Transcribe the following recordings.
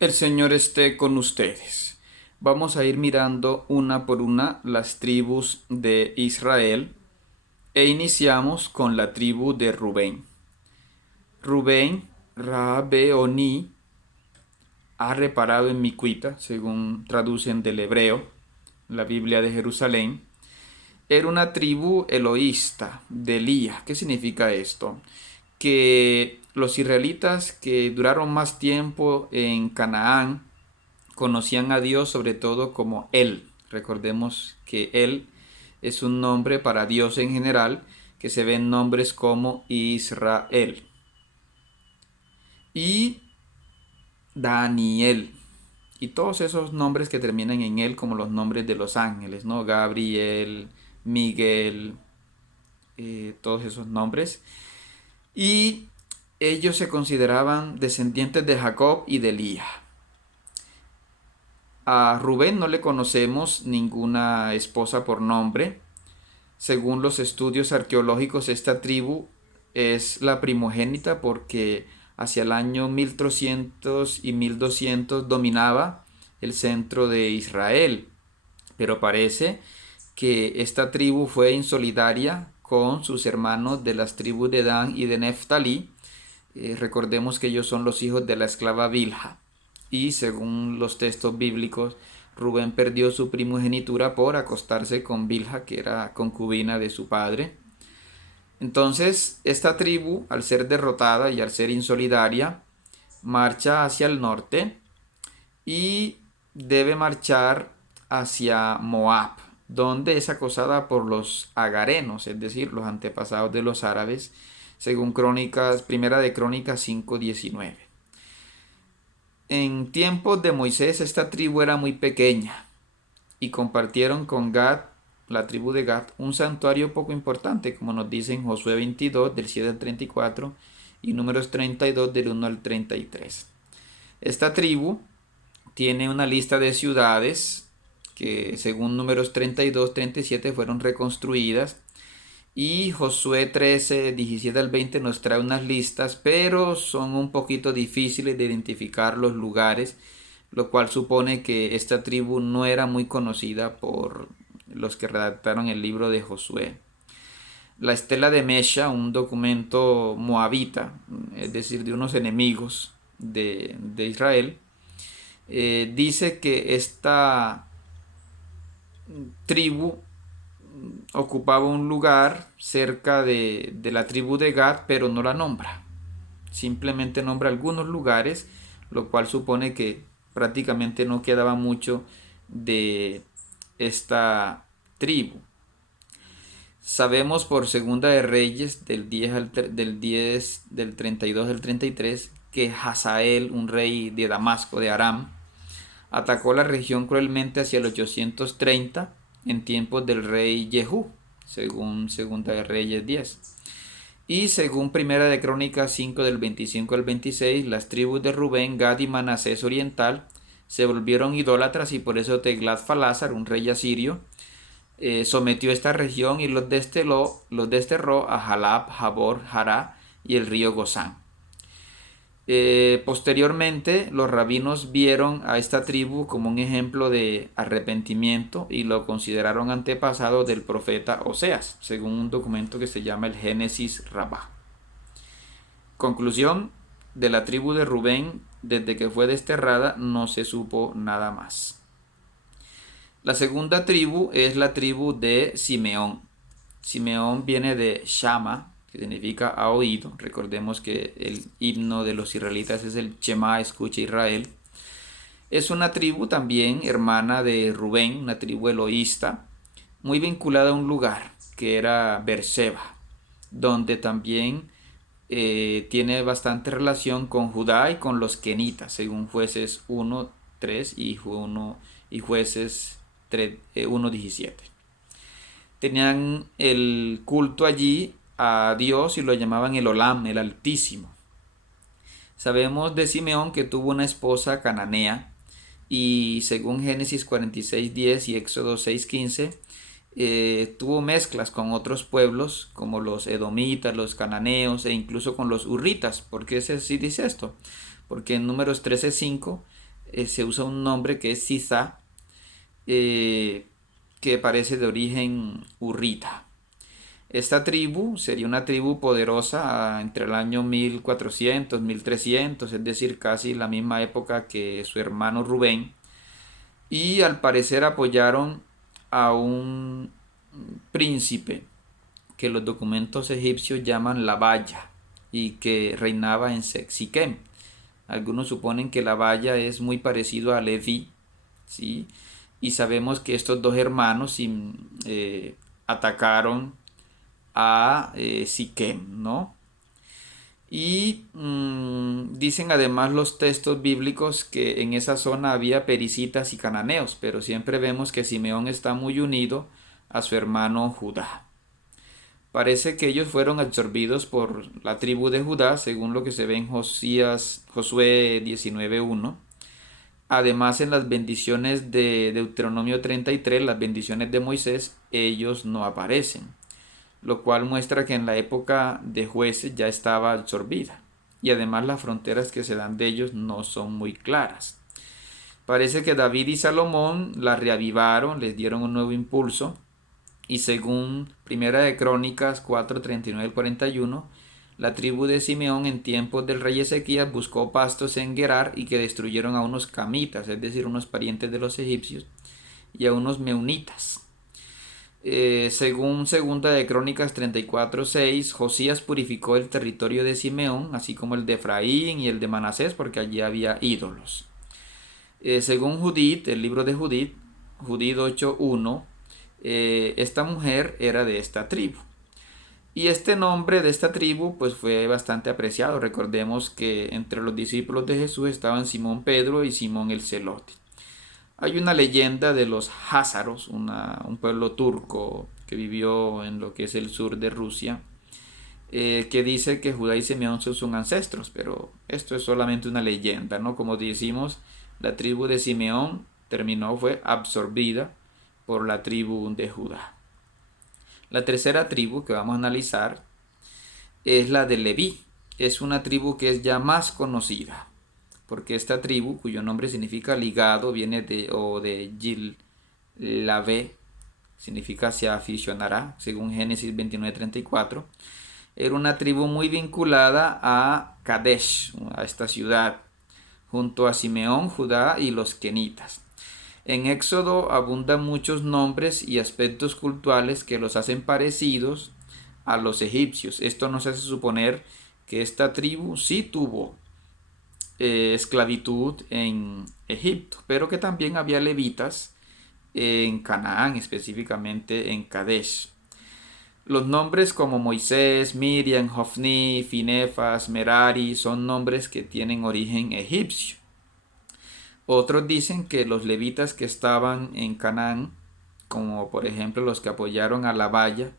El Señor esté con ustedes. Vamos a ir mirando una por una las tribus de Israel e iniciamos con la tribu de Rubén. Rubén, Rabeoni, ha reparado en mi cuita, según traducen del hebreo, la Biblia de Jerusalén. Era una tribu eloísta de Elías. ¿Qué significa esto? Que los israelitas que duraron más tiempo en Canaán conocían a Dios sobre todo como Él. Recordemos que Él es un nombre para Dios en general, que se ven nombres como Israel y Daniel. Y todos esos nombres que terminan en él, como los nombres de los ángeles, ¿no? Gabriel, Miguel, todos esos nombres. Y ellos se consideraban descendientes de Jacob y de Elías. A Rubén no le conocemos ninguna esposa por nombre. Según los estudios arqueológicos, esta tribu es la primogénita porque hacia el año 1300 y 1200 dominaba el centro de Israel. Pero parece que esta tribu fue insolidaria con sus hermanos de las tribus de Dan y de Neftalí. Recordemos que ellos son los hijos de la esclava Bilha. Y según los textos bíblicos, Rubén perdió su primogenitura por acostarse con Bilha, que era concubina de su padre. Entonces, esta tribu, al ser derrotada y al ser insolidaria, marcha hacia el norte y debe marchar hacia Moab, donde es acosada por los agarenos, es decir, los antepasados de los árabes, según Crónicas, Primera de Crónicas 5:19. En tiempos de Moisés esta tribu era muy pequeña y compartieron con Gad, la tribu de Gad, un santuario poco importante, como nos dice en Josué 22 del 7 al 34 y Números 32 del 1 al 33. Esta tribu tiene una lista de ciudades que según Números 32, 37 fueron reconstruidas. Y Josué 13, 17 al 20 nos trae unas listas, pero son un poquito difíciles de identificar los lugares, lo cual supone que esta tribu no era muy conocida por los que redactaron el libro de Josué. La estela de Mesha, un documento moabita, es decir, de unos enemigos de Israel, dice que esta tribu ocupaba un lugar cerca de la tribu de Gad, pero no la nombra. Simplemente nombra algunos lugares, lo cual supone que prácticamente no quedaba mucho de esta tribu. Sabemos por Segunda de Reyes del 32 al 33 que Hazael, un rey de Damasco, de Aram, atacó la región cruelmente hacia el 830 en tiempos del rey Jehú, según Segunda de Reyes 10. Y según Primera de Crónicas 5 del 25 al 26, las tribus de Rubén, Gad y Manasés oriental se volvieron idólatras y por eso Teglat-Falásar, un rey asirio, sometió esta región y los desterró a Jalab, Jabor, Hará y el río Gozán. Posteriormente, los rabinos vieron a esta tribu como un ejemplo de arrepentimiento y lo consideraron antepasado del profeta Oseas, según un documento que se llama el Génesis Rabá. Conclusión: de la tribu de Rubén, desde que fue desterrada, no se supo nada más. La segunda tribu es la tribu de Simeón. Simeón viene de Shama, que significa ha oído. Recordemos que el himno de los israelitas es el Shema, escucha Israel. Es una tribu también hermana de Rubén, una tribu eloísta, muy vinculada a un lugar que era Berseba, donde también tiene bastante relación con Judá y con los kenitas, según Jueces 1, 3 y Jueces 1, 17. Tenían el culto allí a Dios y lo llamaban el Olam, el Altísimo. Sabemos de Simeón que tuvo una esposa cananea y según Génesis 46:10 y Éxodo 6:15 tuvo mezclas con otros pueblos como los edomitas, los cananeos e incluso con los hurritas. ¿Por qué sí dice esto? Porque en Números 13:5 se usa un nombre que es Sisa, que parece de origen hurrita. Esta tribu sería una tribu poderosa entre el año 1400, 1300, es decir, casi la misma época que su hermano Rubén. Y al parecer apoyaron a un príncipe que los documentos egipcios llaman Lavalla y que reinaba en Siquem. Algunos suponen que Lavalla es muy parecido a Leví, ¿sí? Y sabemos que estos dos hermanos atacaron a Siquem, ¿no? Y dicen además los textos bíblicos que en esa zona había pericitas y cananeos, pero siempre vemos que Simeón está muy unido a su hermano Judá. Parece que ellos fueron absorbidos por la tribu de Judá, según lo que se ve en Josué 19:1. Además, en las bendiciones de Deuteronomio 33, las bendiciones de Moisés, ellos no aparecen, lo cual muestra que en la época de jueces ya estaba absorbida. Y además las fronteras que se dan de ellos no son muy claras. Parece que David y Salomón la reavivaron, les dieron un nuevo impulso. Y según Primera de Crónicas 4:39-41, la tribu de Simeón en tiempos del rey Ezequías buscó pastos en Gerar y que destruyeron a unos camitas, es decir, unos parientes de los egipcios, y a unos meunitas. Según Segunda de Crónicas 34:6, Josías purificó el territorio de Simeón, así como el de Efraín y el de Manasés, porque allí había ídolos. Según Judith, el libro de Judith, Judith 8:1, esta mujer era de esta tribu. Y este nombre de esta tribu pues fue bastante apreciado. Recordemos que entre los discípulos de Jesús estaban Simón Pedro y Simón el Celote. Hay una leyenda de los házaros, un pueblo turco que vivió en lo que es el sur de Rusia, que dice que Judá y Simeón son ancestros, pero esto es solamente una leyenda, ¿no? Como decimos, la tribu de Simeón fue absorbida por la tribu de Judá. La tercera tribu que vamos a analizar es la de Leví. Es una tribu que es ya más conocida, porque esta tribu, cuyo nombre significa ligado, viene de Gil Lavé, significa se aficionará, según Génesis 29:34. Era una tribu muy vinculada a Kadesh, a esta ciudad, junto a Simeón, Judá y los kenitas. En Éxodo abundan muchos nombres y aspectos culturales que los hacen parecidos a los egipcios. Esto nos hace suponer que esta tribu sí tuvo esclavitud en Egipto, pero que también había levitas en Canaán, específicamente en Kadesh. Los nombres como Moisés, Miriam, Jofni, Finefas, Merari son nombres que tienen origen egipcio. Otros dicen que los levitas que estaban en Canaán, como por ejemplo los que apoyaron a la valla,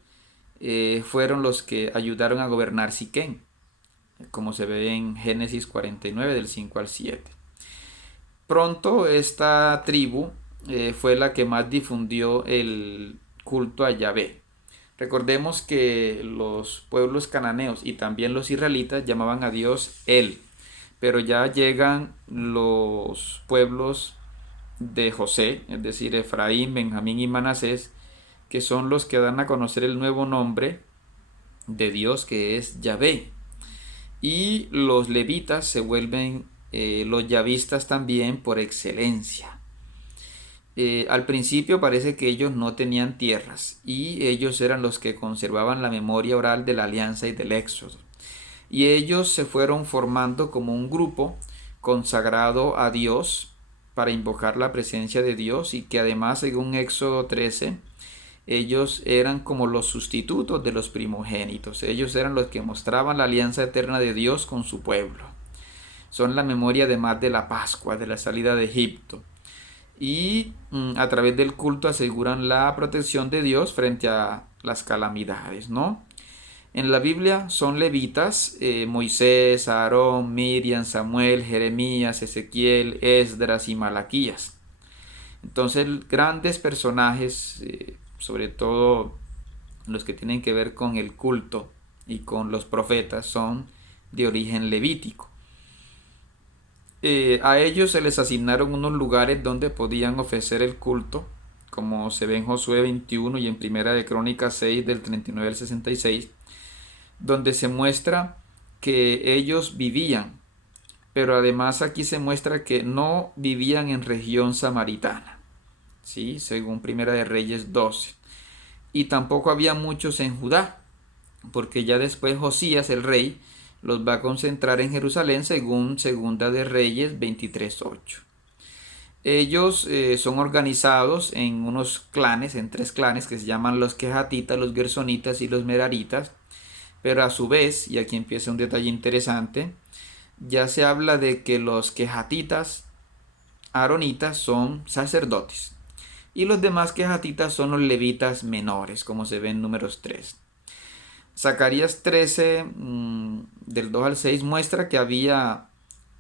fueron los que ayudaron a gobernar Siquén, como se ve en Génesis 49 del 5 al 7. Pronto esta tribu fue la que más difundió el culto a Yahvé. Recordemos que los pueblos cananeos y también los israelitas llamaban a Dios El, pero ya llegan los pueblos de José, es decir, Efraín, Benjamín y Manasés, que son los que dan a conocer el nuevo nombre de Dios, que es Yahvé. Y los levitas se vuelven los yavistas también por excelencia. Al principio parece que ellos no tenían tierras y ellos eran los que conservaban la memoria oral de la alianza y del éxodo. Y ellos se fueron formando como un grupo consagrado a Dios para invocar la presencia de Dios, y que además, según Éxodo 13, ellos eran como los sustitutos de los primogénitos. Ellos eran los que mostraban la alianza eterna de Dios con su pueblo. Son la memoria además de la Pascua, de la salida de Egipto. Y a través del culto aseguran la protección de Dios frente a las calamidades, ¿no? En la Biblia son levitas, Moisés, Aarón, Miriam, Samuel, Jeremías, Ezequiel, Esdras y Malaquías. Entonces, grandes personajes, sobre todo los que tienen que ver con el culto y con los profetas, son de origen levítico. A ellos se les asignaron unos lugares donde podían ofrecer el culto, como se ve en Josué 21 y en Primera de Crónicas 6 del 39 al 66, donde se muestra que ellos vivían, pero además aquí se muestra que no vivían en región samaritana, ¿sí? Según Primera de Reyes 12. Y tampoco había muchos en Judá, porque ya después Josías, el rey, los va a concentrar en Jerusalén según Segunda de Reyes 23:8. Ellos son organizados en unos clanes, en tres clanes que se llaman los quejatitas, los gersonitas y los meraritas, pero a su vez, y aquí empieza un detalle interesante, ya se habla de que los quejatitas, aaronitas, son sacerdotes, y los demás quejatitas son los levitas menores, como se ve en Números 3. Zacarías 13, del 2 al 6, muestra que había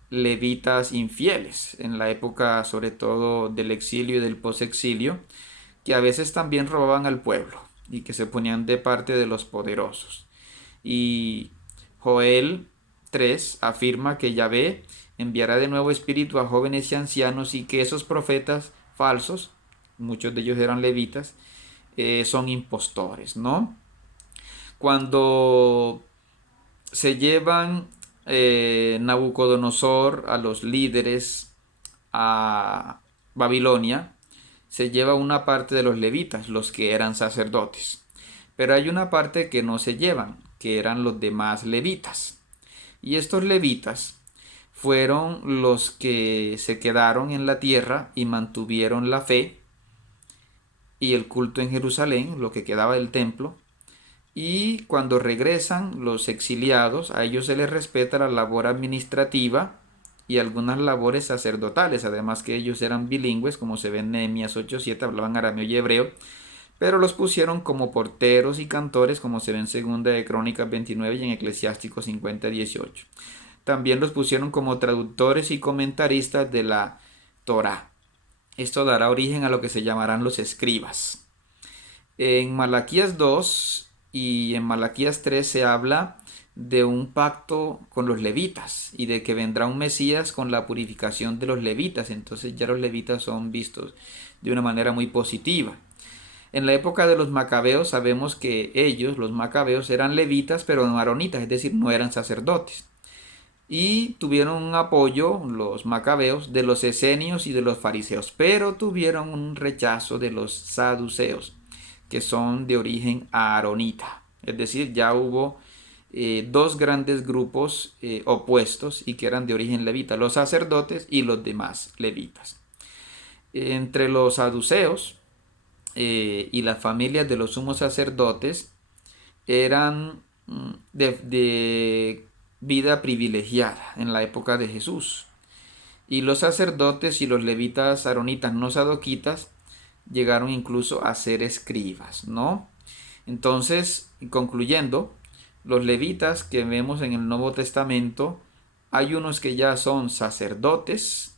levitas infieles en la época sobre todo del exilio y del posexilio, que a veces también robaban al pueblo y que se ponían de parte de los poderosos. Y Joel 3 afirma que Yahvé enviará de nuevo espíritu a jóvenes y ancianos y que esos profetas falsos, muchos de ellos eran levitas, son impostores, ¿no? Cuando se llevan Nabucodonosor a los líderes a Babilonia, se lleva una parte de los levitas, los que eran sacerdotes. Pero hay una parte que no se llevan, que eran los demás levitas. Y estos levitas fueron los que se quedaron en la tierra y mantuvieron la fe y el culto en Jerusalén, lo que quedaba del templo. Y cuando regresan los exiliados, a ellos se les respeta la labor administrativa y algunas labores sacerdotales, además que ellos eran bilingües, como se ve en Nehemías 8:7, hablaban arameo y hebreo, pero los pusieron como porteros y cantores, como se ve en Segunda de Crónicas 29 y en Eclesiásticos 50:18. También los pusieron como traductores y comentaristas de la Torá. Esto dará origen a lo que se llamarán los escribas. En Malaquías 2 y en Malaquías 3 se habla de un pacto con los levitas y de que vendrá un Mesías con la purificación de los levitas. Entonces ya los levitas son vistos de una manera muy positiva. En la época de los macabeos sabemos que ellos, los macabeos, eran levitas pero no aaronitas, es decir, no eran sacerdotes. Y tuvieron un apoyo, los macabeos, de los esenios y de los fariseos, pero tuvieron un rechazo de los saduceos, que son de origen aaronita. Es decir, ya hubo dos grandes grupos opuestos y que eran de origen levita, los sacerdotes y los demás levitas. Entre los saduceos y las familias de los sumos sacerdotes eran de vida privilegiada en la época de Jesús. Y los sacerdotes y los levitas aaronitas no sadoquitas llegaron incluso a ser escribas, ¿no? Entonces, concluyendo, los levitas que vemos en el Nuevo Testamento, hay unos que ya son sacerdotes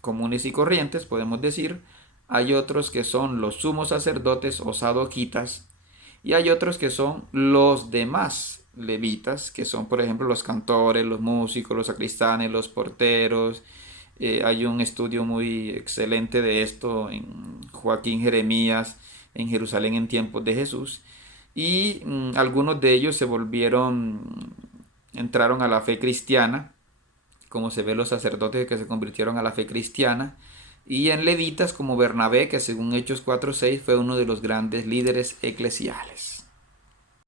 comunes y corrientes, podemos decir, hay otros que son los sumos sacerdotes o sadoquitas, y hay otros que son los demás levitas, que son por ejemplo los cantores, los músicos, los sacristanes, los porteros. Hay un estudio muy excelente de esto en Joaquín Jeremías en Jerusalén en tiempos de Jesús. Y algunos de ellos entraron a la fe cristiana, como se ve los sacerdotes que se convirtieron a la fe cristiana, y en levitas como Bernabé, que según Hechos 4:6 fue uno de los grandes líderes eclesiales.